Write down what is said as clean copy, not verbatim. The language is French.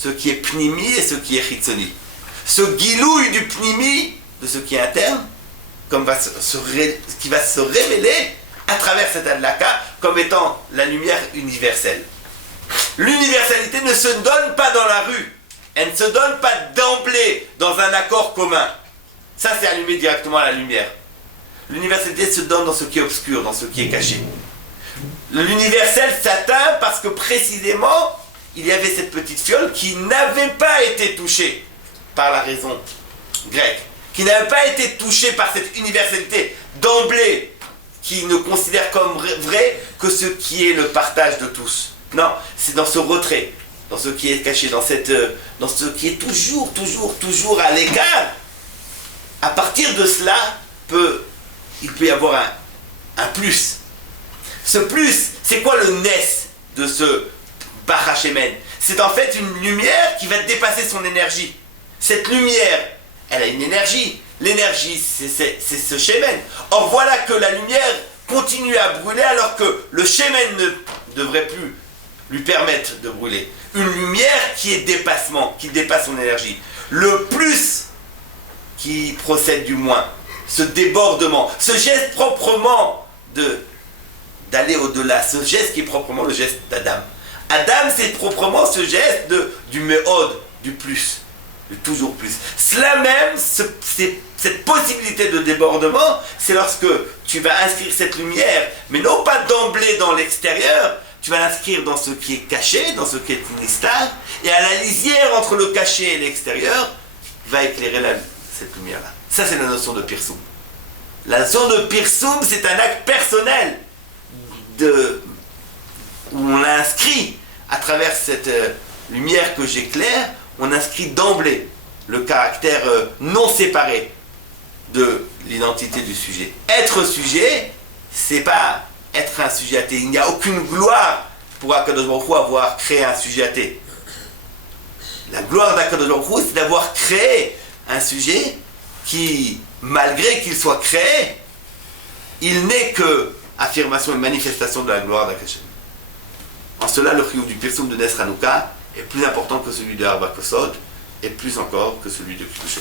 ce qui est pnimi et ce qui est chitzoni. Ce gilouï du pnimi, de ce qui est interne, qui va se révéler à travers cette adlaka comme étant la lumière universelle. L'universalité ne se donne pas dans la rue, elle ne se donne pas d'emblée dans un accord commun. Ça, c'est allumer directement la lumière. L'universalité se donne dans ce qui est obscur, dans ce qui est caché. L'universel s'atteint parce que précisément, il y avait cette petite fiole qui n'avait pas été touchée par la raison grecque, qui n'avait pas été touchée par cette universalité d'emblée, qui ne considère comme vrai que ce qui est le partage de tous. Non, c'est dans ce retrait, dans ce qui est caché, dans ce qui est toujours à l'écart. À partir de cela, il peut y avoir un plus. Ce plus, c'est quoi le nes de ce Barhachemen? C'est en fait une lumière qui va dépasser son énergie. Cette lumière, elle a une énergie. L'énergie, c'est ce Shemen. Or voilà que la lumière continue à brûler alors que le Shemen ne devrait plus lui permettre de brûler. Une lumière qui est dépassement, qui dépasse son énergie. Le plus qui procède du moins, ce débordement, ce geste proprement d'aller au-delà, ce geste qui est proprement le geste d'Adam. Adam, c'est proprement ce geste du me'od, du plus, du toujours plus. Cela même, cette possibilité de débordement, c'est lorsque tu vas inscrire cette lumière, mais non pas d'emblée dans l'extérieur, tu vas l'inscrire dans ce qui est caché, dans ce qui est nistar, et à la lisière entre le caché et l'extérieur, va éclairer cette lumière-là. Ça, c'est la notion de Pirsum. La notion de Pirsum, c'est un acte personnel où on l'inscrit à travers cette lumière que j'éclaire, on inscrit d'emblée le caractère non séparé de l'identité du sujet. Être sujet, c'est pas être un sujet athée. Il n'y a aucune gloire pour Akadosh Baruch Hu avoir créé un sujet athée. La gloire d'Akadosh Baruch Hu, c'est d'avoir créé un sujet qui, malgré qu'il soit créé, il n'est que affirmation et manifestation de la gloire d'Akadosh. En cela, le chiyuv du Pirsum de Nes Hanouka est plus important que celui de Arba Kosod, et plus encore que celui de Kiddush.